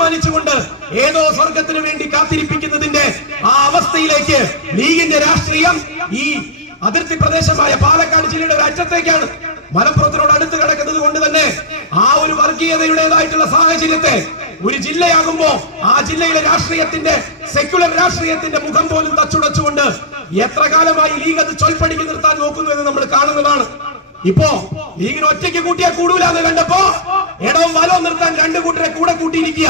സമ്മാനിച്ചുകൊണ്ട് ഏതോ സ്വർഗത്തിന് വേണ്ടി കാത്തിരിപ്പിക്കുന്നതിന്റെ ആ അവസ്ഥയിലേക്ക് ലീഗിന്റെ രാഷ്ട്രീയം ഈ അതിർത്തി പ്രദേശമായ പാലക്കാട് ജില്ലയുടെ ഒരു അറ്റത്തേക്കാണ്. മലപ്പുറത്തിനോട് അടുത്ത് കിടക്കുന്നത് കൊണ്ട് തന്നെ ആ ഒരു വർഗീയതയുടേതായിട്ടുള്ള സാഹചര്യത്തെ ഒരു ജില്ലയാകുമ്പോ ആ ജില്ലയിലെ രാഷ്ട്രീയത്തിന്റെ സെക്യുലർ രാഷ്ട്രീയത്തിന്റെ മുഖം പോലും തച്ചുടച്ചുകൊണ്ട് എത്ര കാലമായി ലീഗ് അത് ചൊൽപ്പടിക്ക് നിർത്താൻ നോക്കുന്നു എന്ന് നമ്മൾ കാണുന്നതാണ്. ഇപ്പോ ലീഗിന് ഒറ്റയ്ക്ക് കൂട്ടിയാൽ കൂടൂല എന്ന് കണ്ടപ്പോ ഇടവും വലവും നിർത്താൻ രണ്ടു കൂട്ടരെ കൂടെ കൂട്ടിയിരിക്കുക.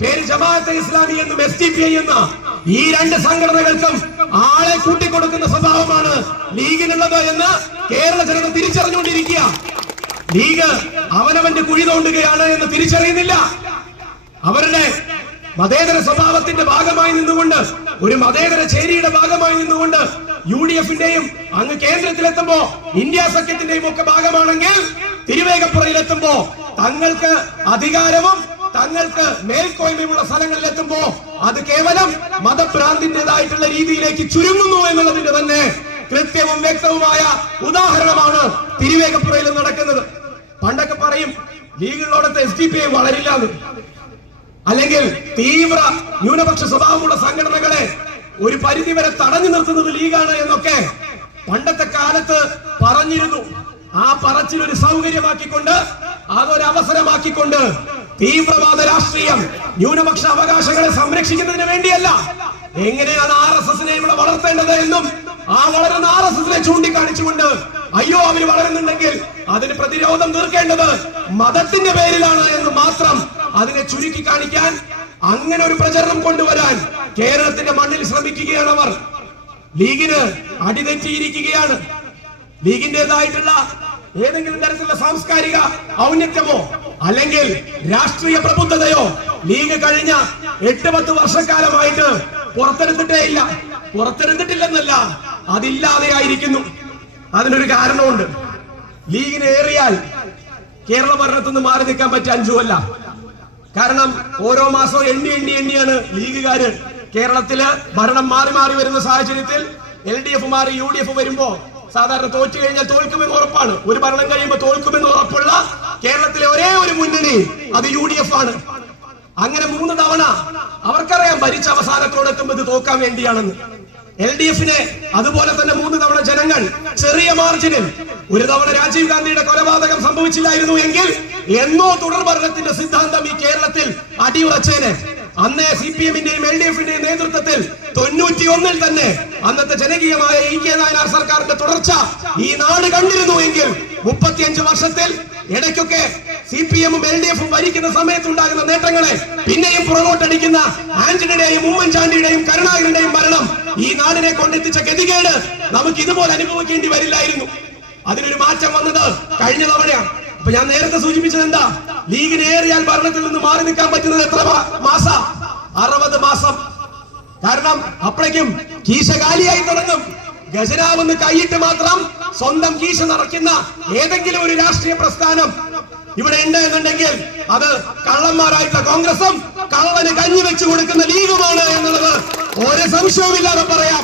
പേര് ജമാഅത്തെ ഇസ്ലാമി എന്നും SDPI എന്ന ഈ രണ്ട് സംഘടനകൾക്കും ആളെ കൂട്ടിക്കൊടുക്കുന്ന സ്വഭാവമാണ് ലീഗിനുള്ളത് എന്ന് കേരള ജനത തിരിച്ചറിഞ്ഞുകൊണ്ടിരിക്കുക. ലീഗ് അവനവന്റെ കുഴി തോണ്ടുകയാണ് എന്ന് തിരിച്ചറിയുന്നില്ല. അവരുടെ മതേതര സ്വഭാവത്തിന്റെ ഭാഗമായി നിന്നുകൊണ്ട്, ഒരു മതേതര ചേരിയുടെ ഭാഗമായി നിന്നുകൊണ്ട് UDFന്റെയും അങ്ങ് കേന്ദ്രത്തിലെത്തുമ്പോ ഇന്ത്യ സഖ്യത്തിന്റെയും ഒക്കെ ഭാഗമാണെങ്കിൽ തിരുവേഗപ്പുറയിലെത്തുമ്പോ തങ്ങൾക്ക് അധികാരവും തങ്ങൾക്ക് മേൽക്കോയ്മയുള്ള സ്ഥലങ്ങളിൽ എത്തുമ്പോ അത് കേവലം മതഭ്രാന്തിന്റേതായിട്ടുള്ള രീതിയിലേക്ക് ചുരുങ്ങുന്നു എന്നുള്ളതിന്റെ തന്നെ കൃത്യവും വ്യക്തവുമായ ഉദാഹരണമാണ് തിരുവേഗപ്പുറയിൽ നടക്കുന്നത്. പണ്ടൊക്കെ പറയും ലീഗിനോടത്തെ SDPI വളരില്ലാന്ന്, അല്ലെങ്കിൽ തീവ്ര ന്യൂനപക്ഷ സ്വഭാവമുള്ള സംഘടനകളെ ഒരു പരിധിവരെ തടഞ്ഞു നിർത്തുന്നത് ലീഗാണ് എന്നൊക്കെ പണ്ടത്തെ കാലത്ത് പറഞ്ഞിരുന്നു. ആ പറച്ചിലൊരു സൗകര്യമാക്കിക്കൊണ്ട്, അതൊരു അവസരമാക്കിക്കൊണ്ട് തീവ്രവാദ രാഷ്ട്രീയം ന്യൂനപക്ഷ അവകാശങ്ങളെ സംരക്ഷിക്കുന്നതിന് വേണ്ടിയല്ല, എങ്ങനെയാണ് RSSനെ ഇവിടെ വളർത്തേണ്ടത് എന്നും ആ വളരുന്ന RSSനെ ചൂണ്ടിക്കാണിച്ചുകൊണ്ട് അയ്യോ അവര് വളരുന്നുണ്ടെങ്കിൽ അതിന് പ്രതിരോധം തീർക്കേണ്ടത് മതത്തിന്റെ പേരിലാണ് എന്ന് മാത്രം അതിനെ ചുരുക്കി കാണിക്കാൻ, അങ്ങനെ ഒരു പ്രചരണം കൊണ്ടുവരാൻ കേരളത്തിന്റെ മണ്ണിൽ ശ്രമിക്കുകയാണ് അവർ. ലീഗിന് അടിതെറ്റിയിരിക്കുകയാണ്. ലീഗിന്റേതായിട്ടുള്ള ഏതെങ്കിലും തരത്തിലുള്ള സാംസ്കാരിക ഔന്നത്യമോ അല്ലെങ്കിൽ രാഷ്ട്രീയ പ്രബുദ്ധതയോ ലീഗ് കഴിഞ്ഞ 8-10 വർഷക്കാലമായിട്ട് പുറത്തെടുത്തിട്ടേ ഇല്ല. പുറത്തെടുത്തിട്ടില്ലെന്നല്ല, അതില്ലാതെയായിരിക്കുന്നു. അതിനൊരു കാരണമുണ്ട്. ലീഗിന് ഏറിയാൽ കേരള ഭരണത്തിൽ നിന്ന് മാറി നിൽക്കാൻ പറ്റിയ 5 കൊല്ല. കാരണം ഓരോ മാസവും എണ്ണിയാണ് ലീഗുകാര് കേരളത്തില് ഭരണം മാറി മാറി വരുന്ന സാഹചര്യത്തിൽ LDF മാറി UDF വരുമ്പോ സാധാരണ തോറ്റു കഴിഞ്ഞാൽ തോൽക്കുമെന്ന് ഉറപ്പാണ്. ഒരു ഭരണം കഴിയുമ്പോൾ തോൽക്കുമെന്ന് ഉറപ്പുള്ള കേരളത്തിലെ ഒരേ ഒരു മുന്നണി അത് UDF ആണ്. അങ്ങനെ 3 തവണ അവർക്കറിയാം ഭരിച്ച അവസാനത്തോടെത്തുമ്പോൾ ഇത് തോക്കാൻ വേണ്ടിയാണെന്ന്. LDFനെ അതുപോലെ തന്നെ 3 തവണ ജനങ്ങൾ ചെറിയ മാർജിനിൽ, ഒരു തവണ രാജീവ് ഗാന്ധിയുടെ കൊലപാതകം സംഭവിച്ചില്ലായിരുന്നു എങ്കിൽ എന്നോ തുടർ ഭരണത്തിന്റെ സിദ്ധാന്തം ഈ കേരളത്തിൽ അടിയുറച്ചേനെ. അന്നേ CPMന്റെയും LDFന്റെയും നേതൃത്വത്തിൽ 91-ൽ തന്നെ അന്നത്തെ ജനകീയമായ EK നായനാർ സർക്കാരിന്റെ തുടർച്ച ഈ നാട് കണ്ടിരുന്നു എങ്കിൽ 35 വർഷത്തിൽ ഇടയ്ക്കൊക്കെ CPMും LDFും ഭരിക്കുന്ന സമയത്തുണ്ടാകുന്ന നേട്ടങ്ങളെ പിന്നെയും പുറകോട്ടടിക്കുന്ന ആന്റണിയുടെയും ഉമ്മൻചാണ്ടിയുടെയും കരുണാകരന്റെയും ഭരണം ഈ നാടിനെ കൊണ്ടെത്തിച്ച ഗതികേട് നമുക്ക് ഇതുപോലെ അനുഭവിക്കേണ്ടി വരില്ലായിരുന്നു. അതിനൊരു മാറ്റം വന്നത് കഴിഞ്ഞ തവണയാണ്. അപ്പൊ ഞാൻ നേരത്തെ സൂചിപ്പിച്ചത് എന്താ, ലീഗിന് ഏറിയാൽ ഭരണത്തിൽ നിന്ന് മാറി നിൽക്കാൻ പറ്റുന്നത് എത്ര മാസം? 60 മാസം. കാരണം അപ്പോഴേക്കും കീശ കാലിയായി തുടങ്ങും. ഖജനാവെന്ന് കൈയിട്ട് മാത്രം സ്വന്തം കീശ നിറയ്ക്കുന്ന ഏതെങ്കിലും ഒരു രാഷ്ട്രീയ പ്രസ്ഥാനം ഇവിടെ ഉണ്ട് എന്നുണ്ടെങ്കിൽ അത് കള്ളന്മാരായിട്ടുള്ള കോൺഗ്രസും കള്ളന് കഞ്ഞി വെച്ചു കൊടുക്കുന്ന ലീഗുമാണ് എന്നുള്ളത് ഒരു സംശയവുമില്ലാതെ പറയാം.